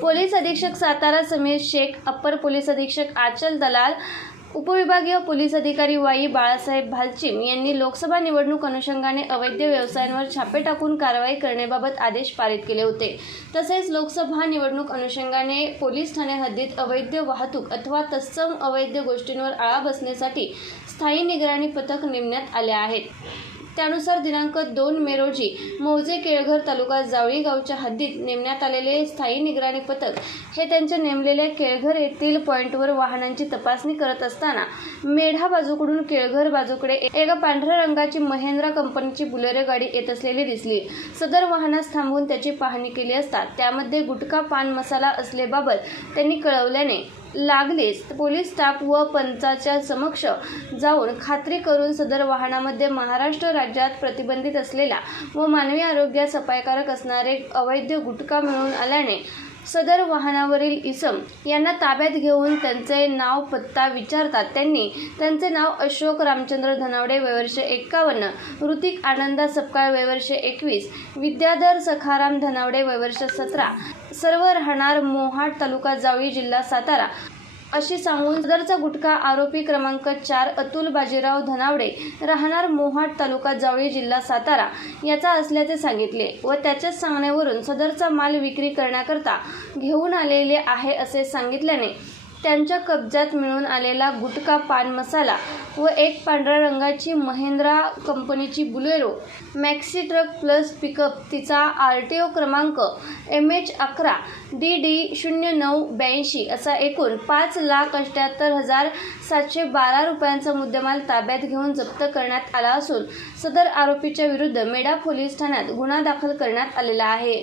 Police अधीक्षक Satara Sameer Shaikh upper police अधीक्षक आचल दलाल उपविभागीय पोलीस अधिकारी वाई बाळासाहेब भालचिम यांनी लोकसभा निवडणूक अनुषंगाने अवैध व्यवसायांवर छापे टाकून कारवाई करण्याबाबत आदेश पारित केले होते. तसेच लोकसभा निवडणूक अनुषंगाने पोलीस ठाणे हद्दीत अवैध वाहतूक अथवा तत्सम अवैध गोष्टींवर आळा बसण्यासाठी स्थायी निगराणी पथक नेमण्यात आले आहेत. त्यानुसार दिनांक दोन मे रोजी मौजे केळघर तालुका जावळी गावच्या हद्दीत नेमण्यात आलेले स्थायी निगराणी पथक हे त्यांच्या नेमलेल्या केळघर येथील पॉईंटवर वाहनांची तपासणी करत असताना मेढा बाजूकडून केळघर बाजूकडे एका पांढऱ्या रंगाची महेंद्रा कंपनीची बुलेरो गाडी येत असलेली दिसली. सदर वाहनास थांबवून त्याची पाहणी केली असता त्यामध्ये गुटखा पान मसाला असल्याबाबत त्यांनी कळवल्याने लागलीच. पोलीस स्टाफ व पंचाच्या समक्ष जाऊन खात्री करून सदर वाहनामध्ये महाराष्ट्र राज्यात प्रतिबंधित असलेला व मानवी आरोग्यास अपायकारक असणारे अवैध गुटखा मिळून आल्याने सदर वाहनावरील इसम यांना ताब्यात घेऊन त्यांचे नाव पत्ता विचारतात. त्यांनी त्यांचे नाव अशोक रामचंद्र धनावडे वयवर्ष एक्कावन्न ऋतिक आनंदा सपकाळ वयवर्ष एकवीस विद्याधर सखाराम धनावडे वयवर्ष सतरा सर्व राहणार मोहाड तालुका जावळी जिल्हा सातारा. अशी सांगून सदरचा गुटखा आरोपी क्रमांक चार अतुल बाजीराव धनावडे राहणार मोहाट तालुका जावळी जिल्हा सातारा याचा असल्याचे सांगितले व त्याच्याच सांगण्यावरून सदरचा माल विक्री करण्याकरता घेऊन आलेले आहे असे सांगितल्याने त्यांच्या कब्जात मिळून आलेला गुटखा पान मसाला व एक पांढऱ्या रंगाची महेंद्रा कंपनीची Bolero maxi truck plus pickup. तिचा आर टी ओ क्रमांक एम एच अकरा डी डी शून्य नऊ ब्याऐंशी असा एकूण पाच लाख अठ्ठ्याहत्तर हजार सातशे बारा रुपयांचा मुद्देमाल ताब्यात घेऊन जप्त करण्यात आला असून सदर आरोपीच्या विरुद्ध मेढा पोलीस ठाण्यात गुन्हा दाखल करण्यात आलेला आहे.